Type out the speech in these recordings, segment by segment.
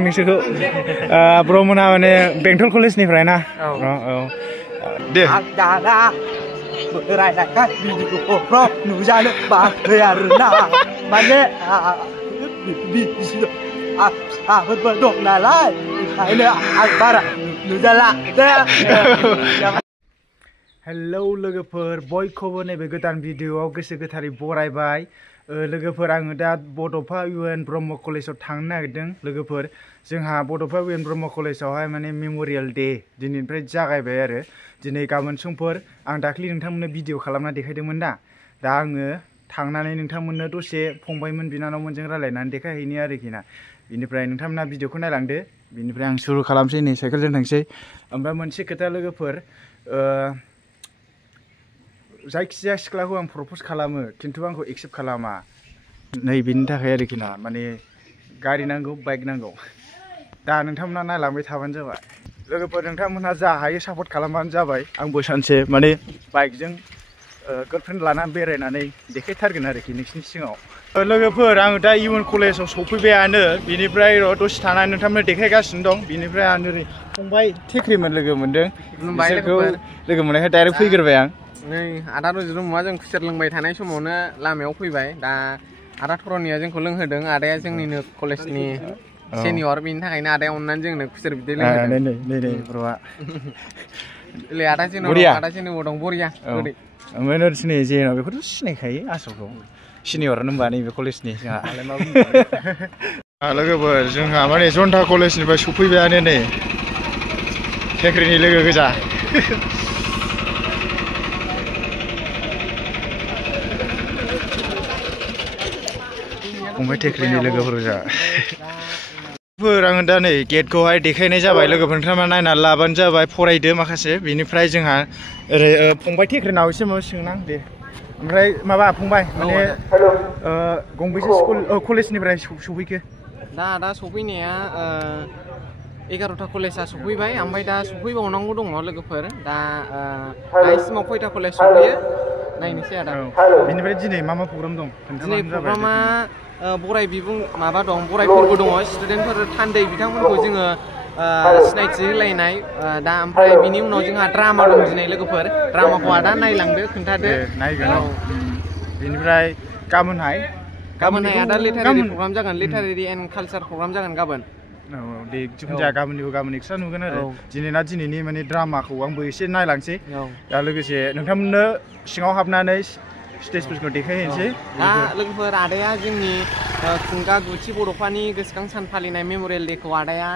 नोंसोरखौ ब्रह्मना माने बेंटल कलेजनिफ्राय ना दे रायलायनाय भिडिअफ्राव नुजानो बाखै आरोना माने फिसाफोरबो दं नालाय ओंखायनो आं बारा नुजाला हेलौ लोगोफोर बयखौबो नैबे गोदान भिडिअआव गोसो गोथारै बरायबाय लोगोफोर आङो दा बड'फा इउएन ब्रह्म कलेजाव थांनो नागिरदों लोगोफोर जोंहा बड'फा इउएन ब्रह्म कलेजावहाय माने मेम'रियेल डे दिनैनिफ्राय जागायबाय आरो दिनै गाबोन समफोर आं दाख्लि नोंथांमोननो भिडिअ खालामना देखायदोंमोन दा आङो थांनानै नोंथांमोननो दसे फंबायमोन बिनानावमोनजों रायलायनानै देखायहैनो आरोखि ना बिनिफ्राय नोंथांमोना भिडिअखौ नायलांदो बिनिफ्राय आं सुरु खालामसै नै साइकेलजों थांसै ओमफ्राय मोनसे खोथा लोगोफोर जायखिजाया सिख्लाखौ आं प्रप'ज खालामो खिन्थु आंखौ एक्सेप्ट खालामा नै बेनि थाखाय आरोखि ना माने गारि नांगौ बाइक नांगौ दा नोंथांमोना नायलांबाय थाबानो जाबाय लोगोफोर नोंथांमोनहा जा हायो सापर्ट खालामबानो जाबाय आंबो सानसे माने बाइकजों गार्लफ्रेन्ड लानानै बेरायनानै देखायथारगोन आरोखि नोंसिनि सिगाङाव लोगोफोर आङो दा इउएन कलेजाव सफैबायानो बिनिफ्राय दसे थानानै नोंथांमोननो देखायगासिनो दं बिनिफ्राय आं ओरै फंबाय थेख्रिमोन लोगो मोनदों बिसोरखौ लोगो मोननायखाय डाइरेक्ट फैग्रोबाय आं नै आदा रुजुरुमुआ जों खुसेर लोंबाय थानाय समावनो लामायाव फैबाय दा आदा थरनिया जोंखौ लोंहोदों आदाया जोंनिनो कलेजनि सेनियर बेनि थाखायनो आदाया अननानै जोंनो खुसेर बिदै लोंहोदों नै ब्र'आ ले आदा जेनेबा दं बरिया ओरै ओमफ्राय नोंसिनि जेनेबा बेखौथ' सिनायखायो आसलखौ सिनियर होनबा नैबे कलेजनि जोंहा लोगोफोर जोंहा माने जनता कलेजनिफ्राय सफैबायानो नै थेख्रिनि लोगो गोजा फंबाय थेख्रिनि लोगोफोर जा आङो दा नै गेटखौहाय देखायनाय जाबाय लोगोफोर नोंथांमोना नायनानै लाबानो जाबाय फरायदो माखासे बिनिफ्राय जोंहा ओरै फंबाय थेख्रिनाव एसे माबा सोंनां दे ओमफ्राय माबा फंबाय माने गंबेसे स्कुल कलेजनिफ्राय सफैखो दा सफैनाया 11टा कलेजा सफैबाय ओमफ्राय दा सफैबावनांगौ दङ लोगोफोर दा दासिमाव खयथा कलेज सफैयो नायनोसै आदा बेनिफ्राय दिनै मा प्रग्राम दं दिनै प्रग्रामा बराय बिबुं माबा दं बरायफोरबो दङ स्टुडेन्टफोर थान्दै बिथांमोनखौ जोङो सिनायथि होलायनाय दा ओमफ्राय बिनि उनाव जोंहा ड्रामा दं दिनै लोगोफोर ड्रामाखौ आदा नायलांदो खोन्थादो नायगोन बेनिफ्राय गाबोनहाय आदा लिटारेरि प्रग्राम जागोन लिटारेरि एन्ड कालचार प्रग्राम जागोन गाबोन दे जिखुनु जाया गाबोननिखौ गाबोन एक्सट्रा नुगोन आरो दिनैनि माने ड्रामाखौ आंबो एसे नायलांसै दा लोगोसे नोंथांमोननो सिङाव हाबनानै स्टेजफोरखौ देखायहैनोसै दा लोगोफोर आदाया जोंनि खुंगा गुथि बड'फानि गोसोखां सान फालिनाय मेम'रियेल डेखौ आदाया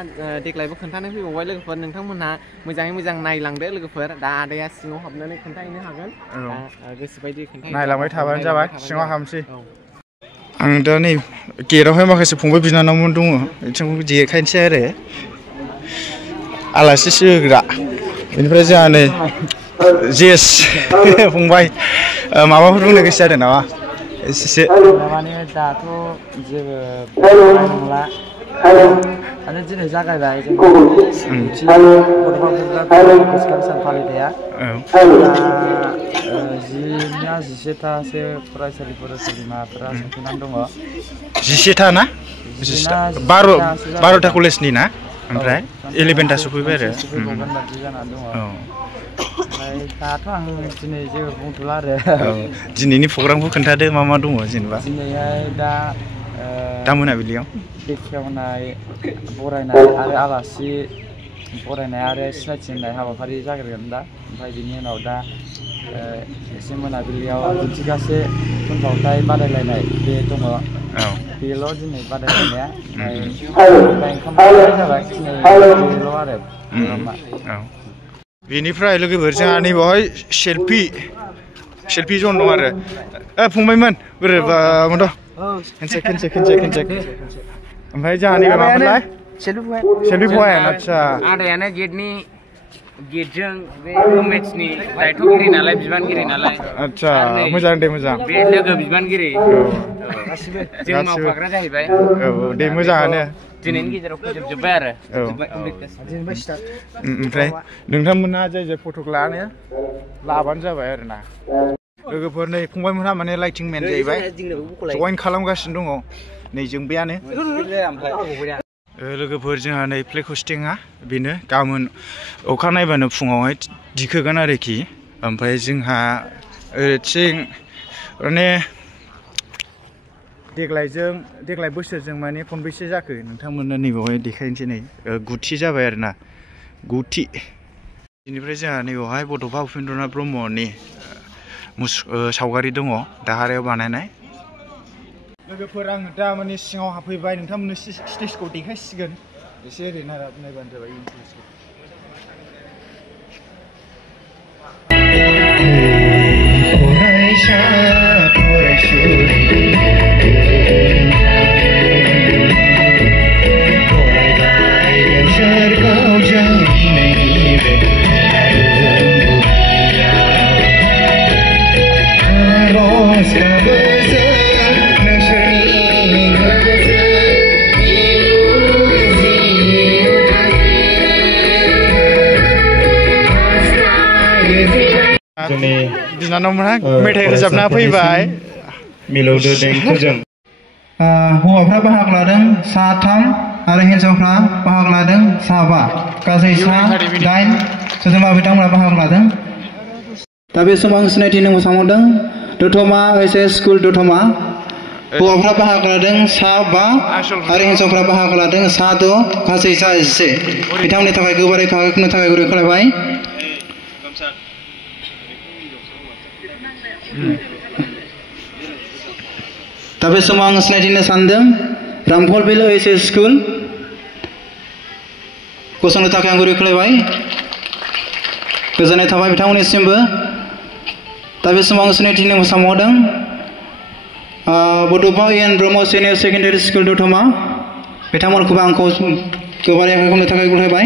देग्लायबो खोन्थानो फैबावबाय लोगोफोर नोंथांमोनहा मोजाङै मोजां नायलांदो लोगोफोर दा आदाया सिङाव हाबनानै खोन्थाहैनो हागोन गोसोबायदि नायलांबाय थाबानो जाबाय सिङाव हाबनोसै आं दा नै गेटआवहाय माखासे फंबाय बिनानावमोन दङ बिथांखौ देखायनोसै आरो आलासि सिबिग्रा बेनिफ्राय जोंहा नै जेस फंबाय माबाफोर बुंनो गोसो जादों नामा एसेसो माने दाथ' जेबो नंला आरो दिनै जागायबाय जों बड'फा गोसोखां सान फालिथाया 10-11थासो फरायसालिमाफोरा सफैनानै दङ 11था ना 12टा कलेजनि ना ओमफ्राय 11टा सफैबाय आरो सफैबावगोन बायदि जानानै दङ ओमफ्राय दाथ' आं दिनै जेबो बुंथ'ला आरो दिनैनि प्रग्रामखौ खोन्थादो मा दङ जेनेबा दिनैहाय दा मोनाबिलियाव बेखेवनाय बरायनाय आरो आलासि बरायनाय आरो सिनायथि होनाय हाबाफारि जागोन दा ओमफ्राय बिनि उनाव दा एसे मोनाबिलियाव दिन्थिगासे थुनफावथाय बादायलायनाय बे दङ बेल' दिनै बादायलायनाया ओमफ्राय ओंखाम जाबाय दिनै बेल' आरो बेनिफ्राय लोगोफोर जोंहा नैबावहाय सेल्फि जन दं आरो फंबायमोन बोरै मोनद' खेनसे ओमफ्राय जोंहा नैबे माबालाय Selfie point आदसा आदायानो गेटजों बे मेट्सनि दायथ'गिरि नालाय बिबानगिरि नालाय आदसा मोजां दे मोजां बे लोगो बिबानगिरि गासिबो जों मावफाग्रा जाहैबाय औ दे मोजाङानो दिनैनि गेजेराव फोजोबजोब्बाय आरो ओमफ्राय नोंथांमोनहा जाय जाय फटक लाबानो जाबाय आरोना लोगोफोर नै फंबायमोनहा माने लाइटिं मेन जाहैबाय जइन खालामगासिनो दङ नै जों बेयानो लोगोफोर जोंहा नै फ्लेग हस्टिंआ बेनो गाबोन अखा नायबानो फुङावहाय दिखोगोन आरोखि ओमफ्राय जोंहा ओरैथिं माने देग्लाय बोसोरजों माने खनबेसे जाखो नोंथांमोननो नैबेवहाय देखायनोसै नै 9थि जाबाय आरोना 9थि बेनिफ्राय जोंहा नैबेवहाय बड'फा उपेन्द्र नाथ ब्रह्मनि सावगारि दङ दाहारायाव बानायनाय लोगोफोर आङो दा माने सिङाव हाबफैबाय नोंथांमोननो स्टेजखौ देखायसिगोन एसे ओरै नायबानो जाबाय बिनानावमोनहा मेथाइ रोजाबना फैबाय मिलौदो देंखोजों हौवाफ्रा बाहागो लादों सा 3 आरो हिन्जावफ्रा बाहागो लादों सा 5 गासै सा 8 सोद्रोमा बिथांमोनहा बाहागो लादों दा बे समाव आं सिनायथि होनो सानदों दतमा ओइचएस स्कुल दतमा हौवाफ्रा बाहागो लादों सा 5 आरो हिन्जावफ्रा बाहागो लादों सा 6 गासै सा 11 बिथांमोननि थाखाय गोबारै खालामनो थाखाय गुरै खालामबाय दा बे समाव आं सिनायथि होनो सानदों रामफलबिल ओइचएस स्कुल गसंनो थाखाय आं गुरै खालामबाय गोजोननाय थाबाय बिथांमोननिसिमबो दा बे समाव आं सिनायथि होनो सानबावदों बड'फा ब्रह्म सिनियर सेकेन्डारि स्कुल दतमा बिथांमोनखौबो आंखौ गोबारै खालामनो थाखाय गुरैबाय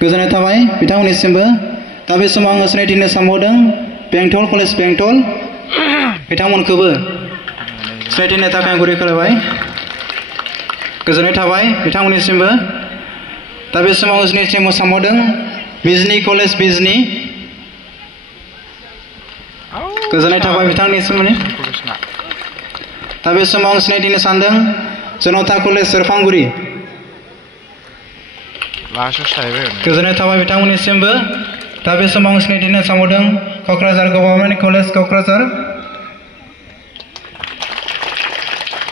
गोजोननाय थाबाय बिथांमोननिसिमबो दा बे समाव आं सिनायथि होनो सानबावदों बेंटल कलेज बेंटल बिथांमोनखौबो सिनायथि होनो थाखाय आं गुरै खालामबाय गोजोननाय थाबाय बिथांमोननिसिमबो दा बे समाव आं सिनायथि होनो सानबावदों बिजनि कलेज बिजनि गोजोननाय थाबाय बिथांनिसिम दा बे समाव आं सिनायथि होनो सानदों जनता कलेज सेरफांगुरि गोजोननाय थाबाय बिथांमोननिसिमबो दा बे समाव आं सिनायथि होनो सानबावदों क'क्राझार गभर्नमेन्ट कलेज क'क्राझार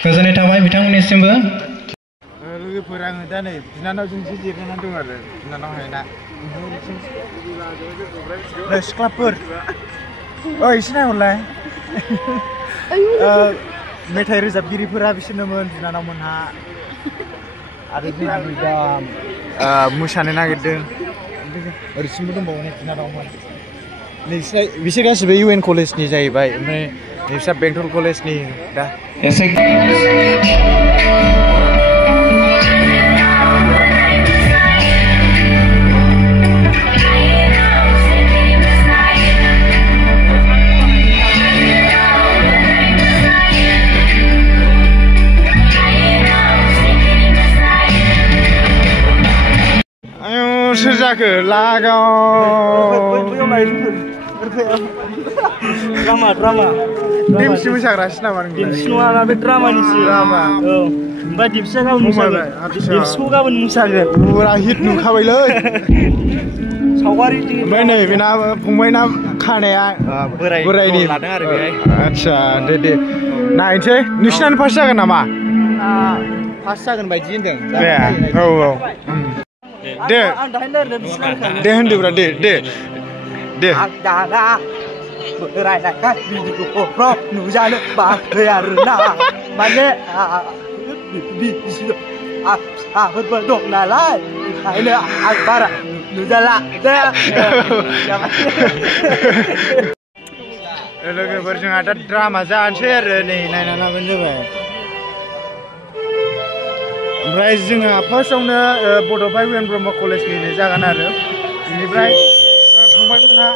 गोजोननाय थाबाय बिथांमोननिसिमबो लोगोफोर आङो दा नै बिनानावजोंसो जिरायनानै दं आरो बिनानाव हायना सिख्लाफोर एसे नायहरलाय मेथाइ रोजाबगिरिफोरा बिसोरनोमोन बिनानावमोनहा आरो जोंहा मोसानो नागिरदों ओरैसिमबो दंबावो बिनानावमोन बिसोर गासिबो UN कलेजनि जाहैबाय ओमफ्राय नैबिसा बेंटल कलेजनि दा सोर जाखो लागाव देमसि मोसाग्रासो नामा देमसि नङा बे ड्रामानिसो ड्रामा औ ओमफ्राय देमसिया गाबोन मोसागोन देमसिखौ गाबोन मोसागोन पुरा हिट नुखाबायलै सावगारि ओमफ्राय नै बेना फंबायना खानाया बोरायनि लादों आरो बेहाय आदसा दे नायनोसै नोंसिनानो फार्स्ट जागोन नामा फार्स्ट जागोन बायदि होनदों औ दे होनदोब्रा दे बोरायनायखाय बिदिखौ नुजानो बाखै आरोना माने फिसाफोरबो दं नालाय ओंखायनो आं बारा नुजाला लोगोफोर जोंहा दा ड्रामा जानोसै आरो नै नायना लाबानो जाबाय ओमफ्राय जोंहा फार्स्टआवनो बड'फा उपेन्द्र ब्रह्म कलेजनिनो जागोन आरो बेनिफ्राय फंबायमोनहा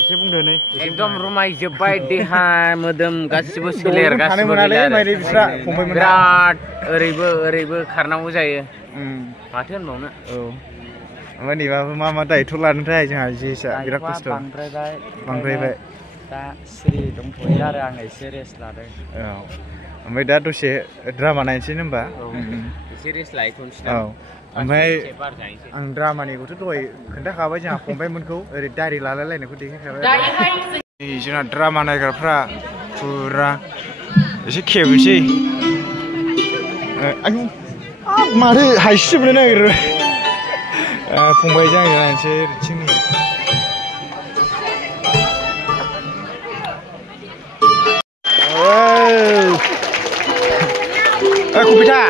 एसे बुंदो नै एकदम रुमायजोब्बाय देहा मोदोम गासिबो सोलेर गासिबो मारै बिस्रा फंबायमोनहा बिराद ओरैबो खारनांगौ जायो माथो होनबावनो औ ओमफ्राय नैबाबो मा दायथ' लानो थाखाय जोंहा जिसा बिराद खस्थ' बांद्रायबाय दा सिरि दंथ'यो आरो आं एसे रेस्ट लादों औ ओमफ्राय दा दसे ड्रामा नायनोसै होनबा एसे रेस्ट लायथ'नोसै औ ओमफ्राय आं ड्रामानिखौथ' दहाय खोन्थाखाबाय जोंहा फंबायमोनखौ ओरै दारि लालायलायनायखौ देखायखाबाय जोंहा ड्रामा नायग्राफ्रा फुरा एसे खेबनोसै आयौ माथो हायसिजोबनो नागिरो फंबायजों आं नायनोसै ओरैथिं Kupita.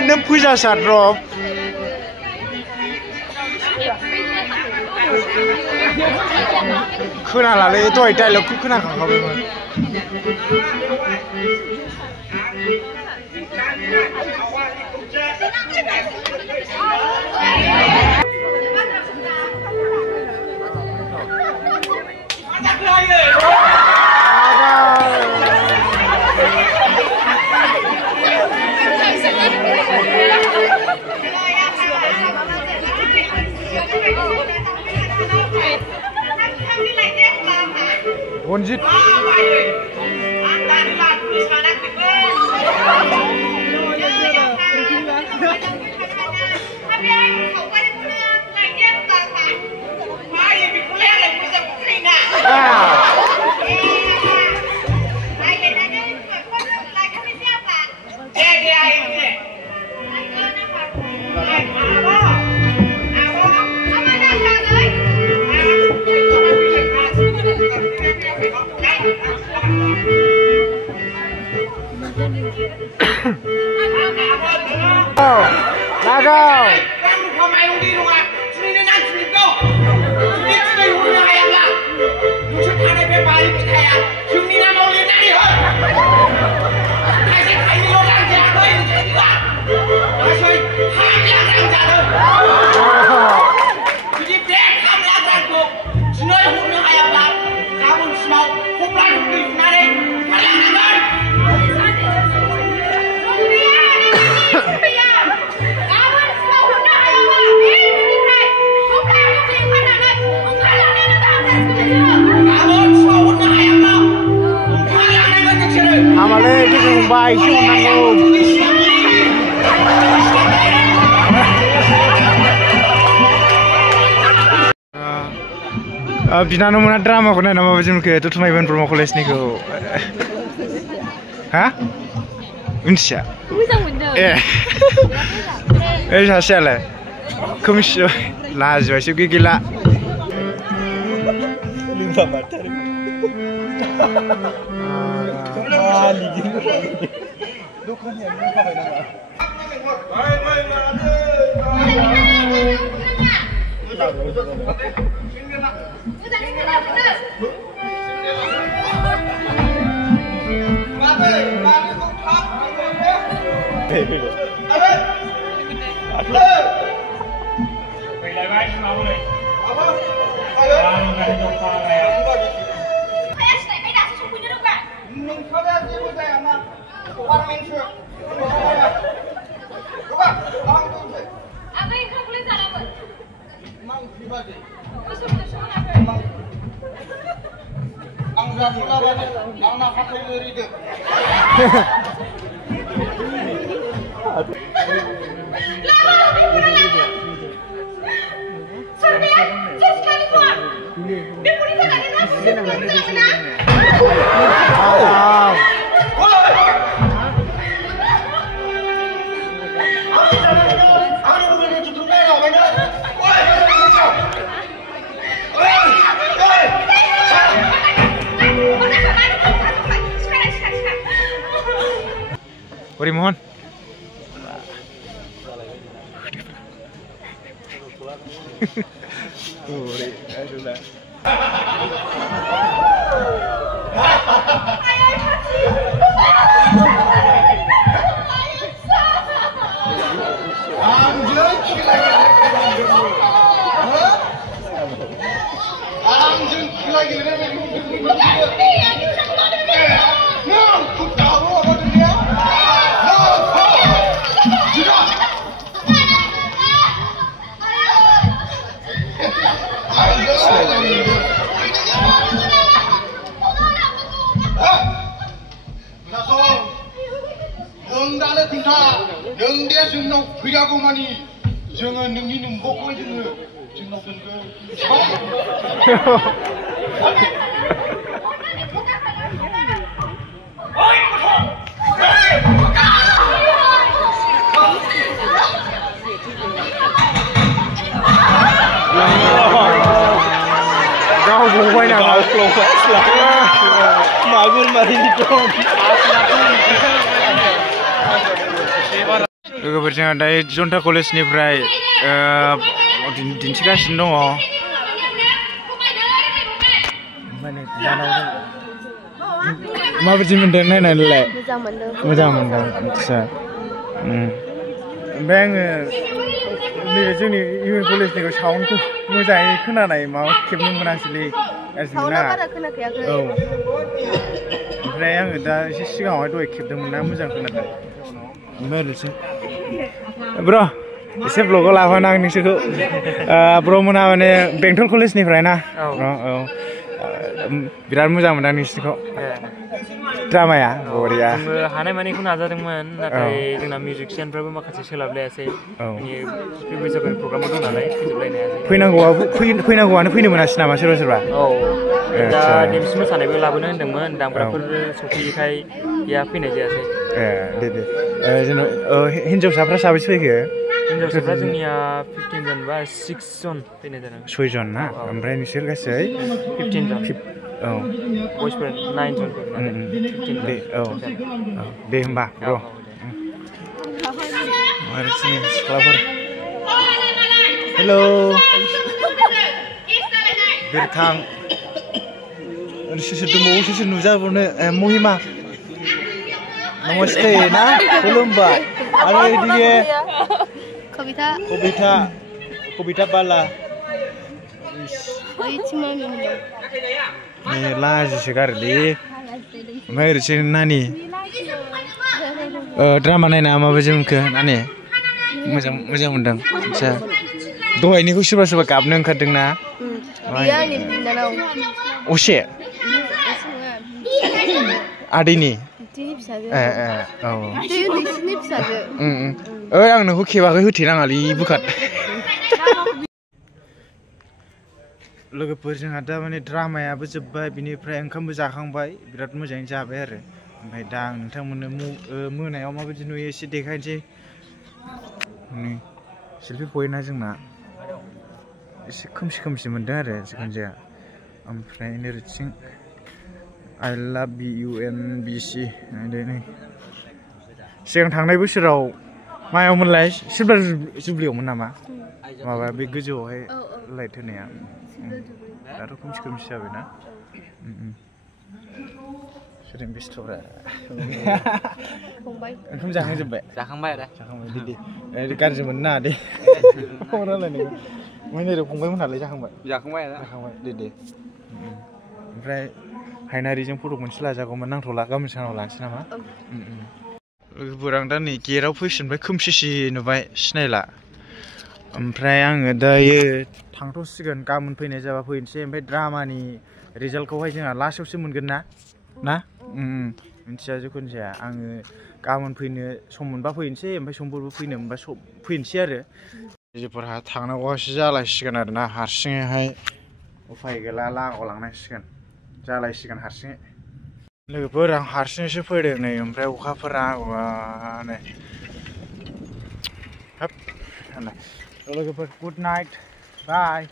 Nấm puja sạt rộp. खोनालालै दहाय डायलगखौ खोनाखांखाबायमोन Bonjit. बिनानावमोना ड्रामाखौ नायना माबायदि मोनखो दतमा उपेन्द्र ब्रह्म कलेजनिखौ हा मिन्थिया मोजां मोनदों ए सासेयालाय खोमसि लाजिबायसो गैला Horimohon. Logoफोरजों दायो जनता कलेजनिफ्राय दिन्थिगासिनो दङ माबायदि मोनदों नायनानैलाय मोजां मोनदों आच्छा ओमफ्राय आङो नैबे जोंनि इउएन कलेजनिखौ साउन्डखौ मोजाङै खोनानाय माबा खेबनो मोनासैलै गाज्रिमोना औ ओमफ्राय आङो दा एसे सिगाङावहाय दहाय खेबदोंमोन ना मोजां खोनादों ओमफ्राय ओरैसो ब्र एसे ब्लगाव लाफानो आं नोंसोरखौ ब्रमोनहा माने बेंटल कलेजनिफ्राय ना औ बिराद मोजां मोनदां नोंसोरखौ ड्रामाया बरिया जोंबो हानायमानिखौ नाजादोंमोन नाथाय जोंना मिउजिशियानफ्राबो माखासे सोलाबलायासै बैसागुनि प्रग्रामाव दं नालाय फोजोबलायनो हायासै फैनांगौआनो फैनो मोनासै नामा सोरबा सोरबा औ दा देमसि मोसानायबो लाबोनो होन्दोंमोन दामग्राफोर सफैयैखाय गैया फैनाय जायासै दे हिन्जावसाफ्रा साबेसे फैखो हिन्जावसाफ्रा जोंनिया 15 जन बा 6 जन फैनाय जादों 6 जन ना ओमफ्राय नोंसोर गासै 15 जन औ बयसफोर 9 जन दे औ दे होमबा ब्र सिख्लाफोर हेलौ बिरखां सोर दंबावो सोर नुजाबावनो महिमा नमस्ते ना खुलुमबाय आरो इदिगे कबिता बाला लाजिसो गारोलै ओमफ्राय ओरैसो नानि ड्रामा नायना माबायदि मोनखो नानि मोजां मोनदों आच्छा दहायनिखौ सोरबा सोरबा गाबनो ओंखारदोंना असे आदैनि औ आं नोंखौ खेबाखै होथेनाङालै बुखाद लोगोफोर जोंहा दा माने ड्रामायाबो जोब्बाय बिनिफ्राय ओंखामबो जाखांबाय बिराद मोजाङै जाबाय आरो ओमफ्राय दा आं नोंथांमोननो मोनायाव माबायदि नुयो एसे देखायनोसै सेल्फि पइन्टआ जोंना एसे खोमसि मोनदों आरो जिखुनु जाया ओमफ्राय नैथिं I love UNBC नै सिगां थांनाय बोसोराव मायावमोनलाय सिलभार जुबलियावमोन नामा माबा बे गोजौआवहाय लाइट होनाया दाथ' खोमसि जाबायना सोरजों बेस्थ'ब्रा ओंखाम जाखांजोब्बाय जाखांबाय दे गाज्रि मोन ना दे रायलायनायखौ ओमफ्राय नै फंबायमोनहालाय जाखांबाय दे ओमफ्राय हायनारिजों फट' मोनसे लाजागौमोन नांथ'ला गाबोन सानाव लानोसै नामा लोगोफोर आं दा नै गेटआव फैफिनबाय खोमसि नुबाय सिनायला ओमफ्राय आङो दायो थांथ'सिगोन गाबोन फैनाय जाबा फैनोसै ओमफ्राय ड्रामानि रिजाल्टखौहाय जोंहा लास्टआवसो मोनगोन ना मिथिया जिखुनु जाया आङो गाबोन फैनो सम मोनबा फैनोसै ओमफ्राय समफोरबो फैनो मोनबा फैनोसै आरो लोगोफोरहा थांनांगौआसो जालायसिगोन आरोना हारसिङैहाय उफाय गैला लागाव लांनांसिगोन जालायसिगोन हारसिङै लोगोफोर आं हारसिङैसो फैदों नै ओमफ्राय अखाफोरा नै हाब लोगोफोर गुड नाइट बाय